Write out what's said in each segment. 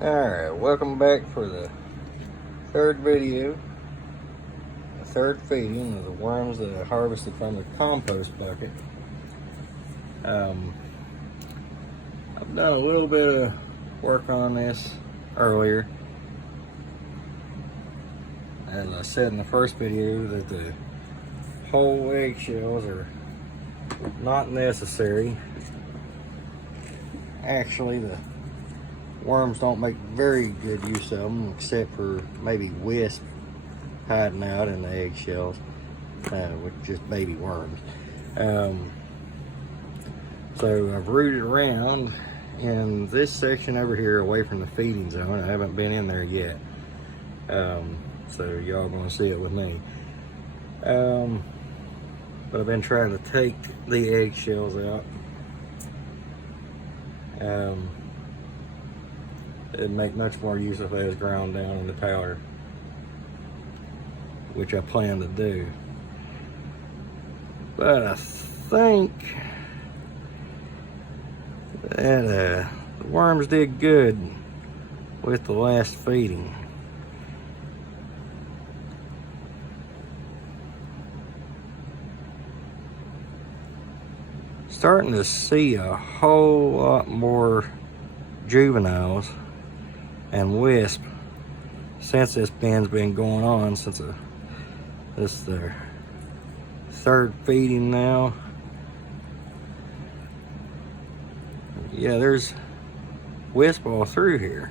Alright, welcome back for the third video. The third feeding of the worms that I harvested from the compost bucket. I've done a little bit of work on this earlier. As I said in the first video, that the whole eggshells are not necessary. Actually, the worms don't make very good use of them, except for maybe wisp hiding out in the eggshells, with just baby worms. So I've rooted around in this section over here away from the feeding zone. I haven't been in there yet, so y'all gonna see it with me. But I've been trying to take the eggshells out. It'd make much more use if they was ground down into powder, which I plan to do. But I think that the worms did good with the last feeding. Starting to see a whole lot more juveniles and wisp since this bin's been going on, since this is their third feeding now. Yeah, there's wisp all through here.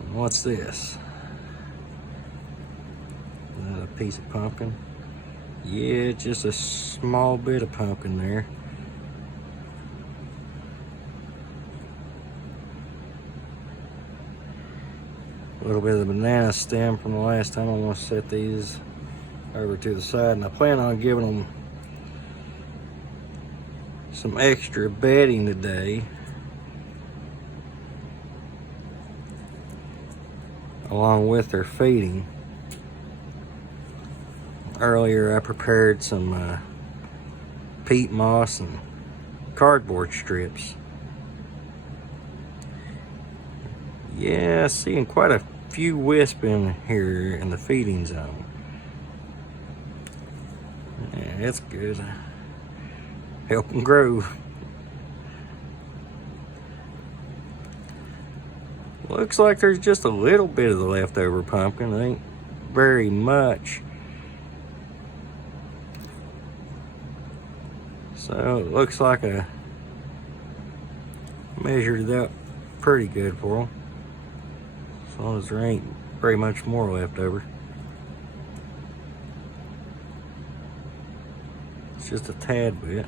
And what's this? Is that a piece of pumpkin? Yeah, just a small bit of pumpkin there. A little bit of the banana stem from the last time. I'm going to set these over to the side, and I plan on giving them some extra bedding today, along with their feeding. Earlier I prepared some peat moss and cardboard strips. Yeah, seeing quite a few wisp in here in the feeding zone. Yeah, that's good. Help them grow. Looks like there's just a little bit of the leftover pumpkin. It ain't very much. So it looks like I measured it up pretty good for them. As long as there ain't very much more left over. It's just a tad bit.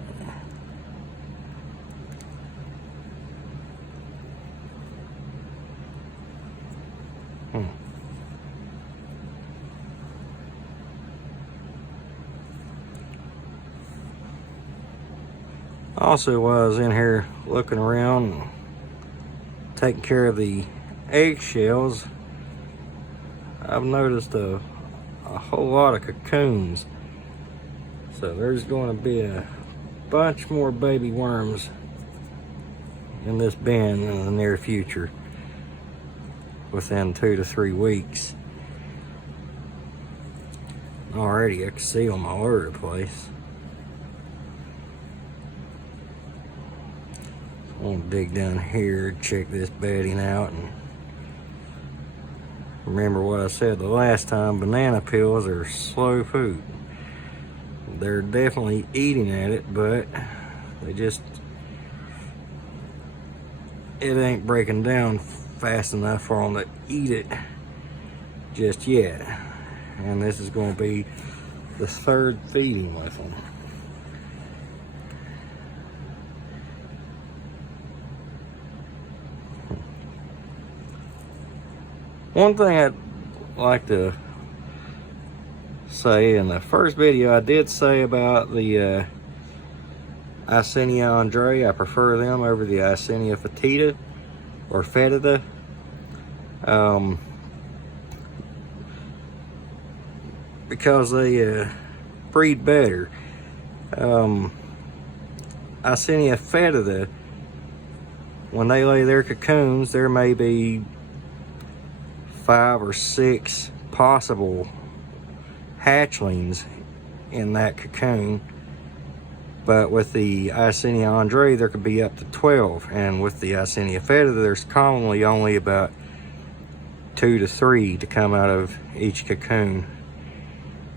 Also, while I was in here looking around and taking care of the eggshells, I've noticed a whole lot of cocoons. So there's going to be a bunch more baby worms in this bin in the near future, within 2 to 3 weeks. Already I can see them all over the place. I'm gonna dig down here, check this bedding out, and remember what I said the last time: banana peels are slow food. They're definitely eating at it, but it ain't breaking down fast enough for them to eat it just yet. And this is going to be the third feeding with them. One thing I'd like to say, in the first video I did say about the Eisinia Andrei, I prefer them over the Eisinia fetida or fetida. Because they breed better. Eisinia fetida when they lay their cocoons, there may be 5 or 6 possible hatchlings in that cocoon. But with the Eisinia Andrei, there could be up to 12. And with the Eisinia feta, there's commonly only about 2 to 3 to come out of each cocoon.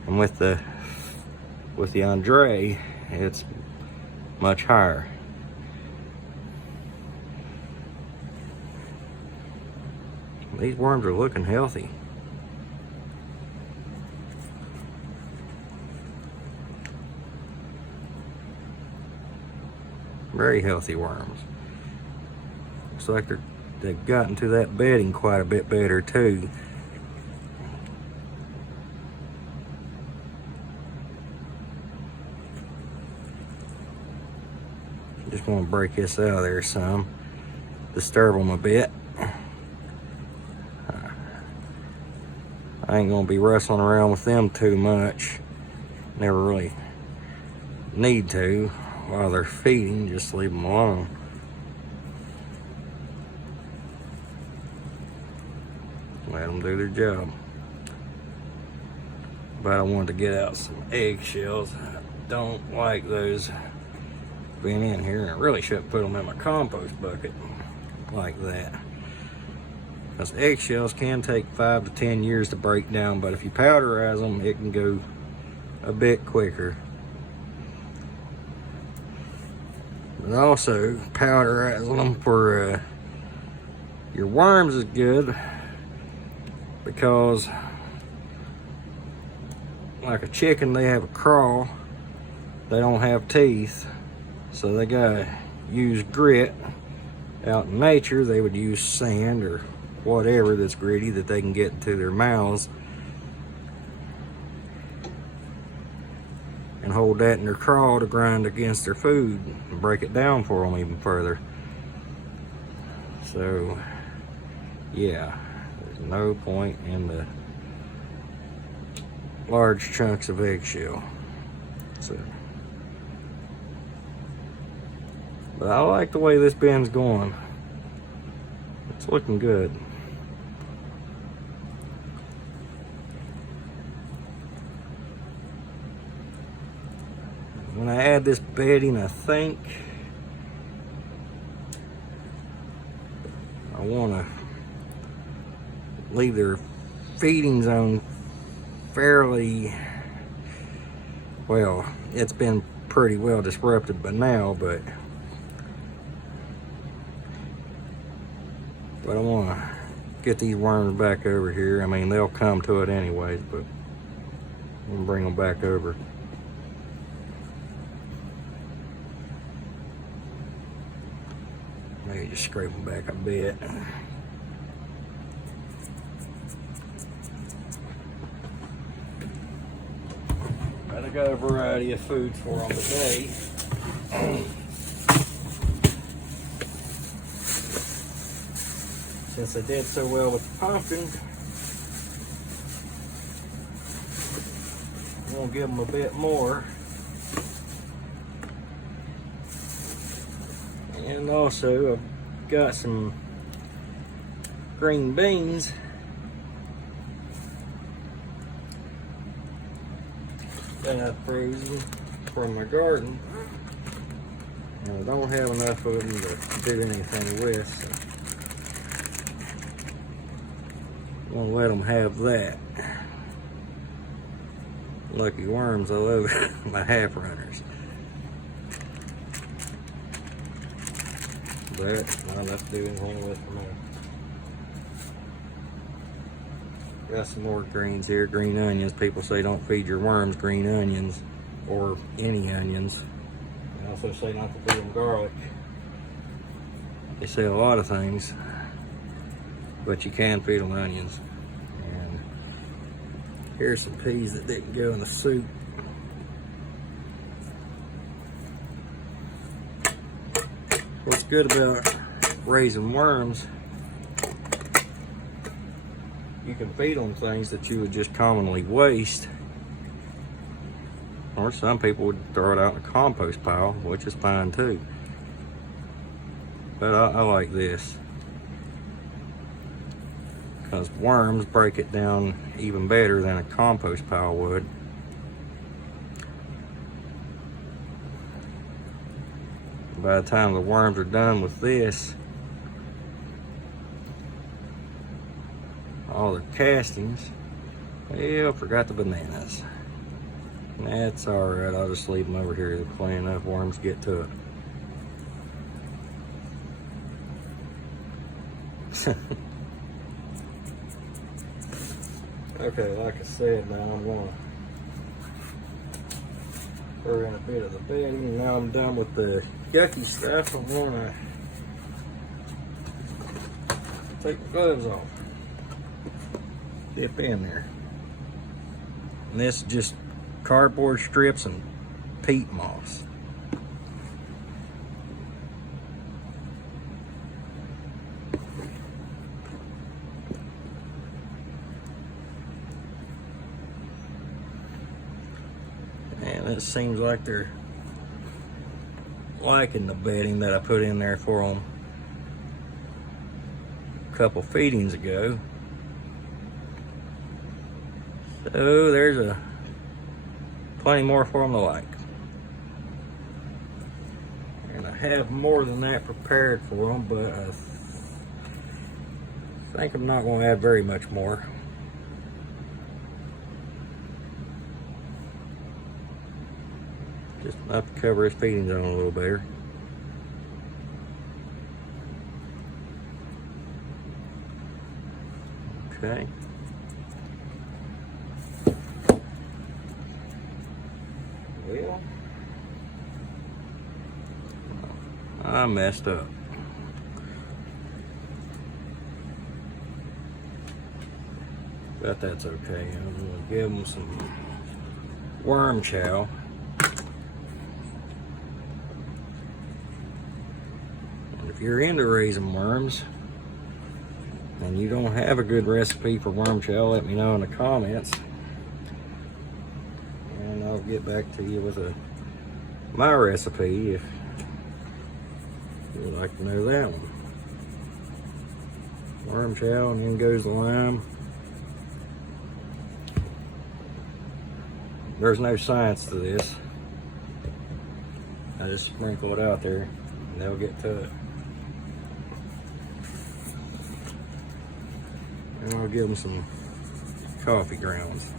And with the Andrei, it's much higher. These worms are looking healthy. Very healthy worms. Looks like they've gotten to that bedding quite a bit better too. Just want to break this out of there some, disturb them a bit. I ain't gonna be wrestling around with them too much. Never really need to while they're feeding, just leave them alone. Let them do their job. But I wanted to get out some eggshells. I don't like those being in here, and I really shouldn't put them in my compost bucket like that. Because eggshells can take 5 to 10 years to break down, but if you powderize them, it can go a bit quicker. But also, powderizing them for your worms is good, because like a chicken, they have a craw, they don't have teeth, so they gotta use grit. Out in nature, they would use sand or whatever that's gritty that they can get into their mouths and hold that in their craw to grind against their food and break it down for them even further. So yeah, there's no point in the large chunks of eggshell. So, but I like the way this bin's going. It's looking good. When I add this bedding, I think I want to leave their feeding zone fairly well. It's been pretty well disrupted by now, but I want to get these worms back over here. I mean, they'll come to it anyways, but I'm gonna bring them back over. Maybe just scrape them back a bit. I got a variety of food for them today. Since they did so well with the pumpkin, I'm gonna give them a bit more. And also, I've got some green beans that I've frozen from my garden. And I don't have enough of them to do anything with, so I'm gonna let them have that. Lucky worms all over my half runners. But not enough to do anything with them now. Got some more greens here, green onions. People say don't feed your worms green onions or any onions. They also say not to feed them garlic. They say a lot of things, but you can feed them onions. And here's some peas that didn't go in the soup. What's good about raising worms, you can feed them things that you would just commonly waste, or some people would throw it out in a compost pile, which is fine too. but I like this because worms break it down even better than a compost pile would. By the time the worms are done with this, all the castings, well, forgot the bananas. That's alright, I'll just leave them over here. They're plenty enough worms get to it. Okay, like I said, now I'm gonna throw in a bit of the bedding. Now I'm done with the yucky stuff. I'm gonna take the gloves off, dip in there, and this is just cardboard strips and peat moss. And it seems like they're liking the bedding that I put in there for them a couple feedings ago. So there's plenty more for them to like. And I have more than that prepared for them, but I think I'm not going to add very much more. Just enough to cover his feeding zone a little better. Okay. Well, I messed up. But that's okay. I'm going to give them some worm chow. If you're into raising worms and you don't have a good recipe for worm chow, let me know in the comments, and I'll get back to you with my recipe if you'd like to know that one. Worm chow, and then goes the lime. There's no science to this. I just sprinkle it out there and they'll get to it. And I'll give them some coffee grounds.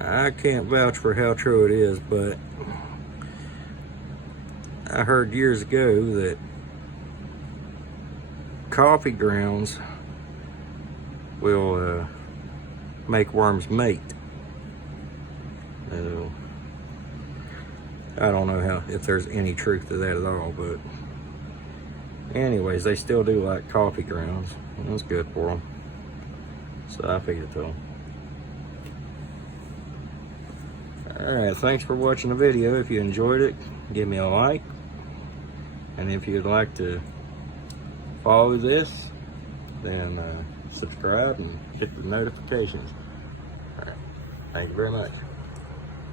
I can't vouch for how true it is, but I heard years ago that coffee grounds will make worms mate. I don't know if there's any truth to that at all, but anyways, they still do like coffee grounds, and that's good for them. So I feed it to them. Alright, thanks for watching the video. If you enjoyed it, give me a like. And if you'd like to follow this, then subscribe and hit the notifications. Alright, thank you very much.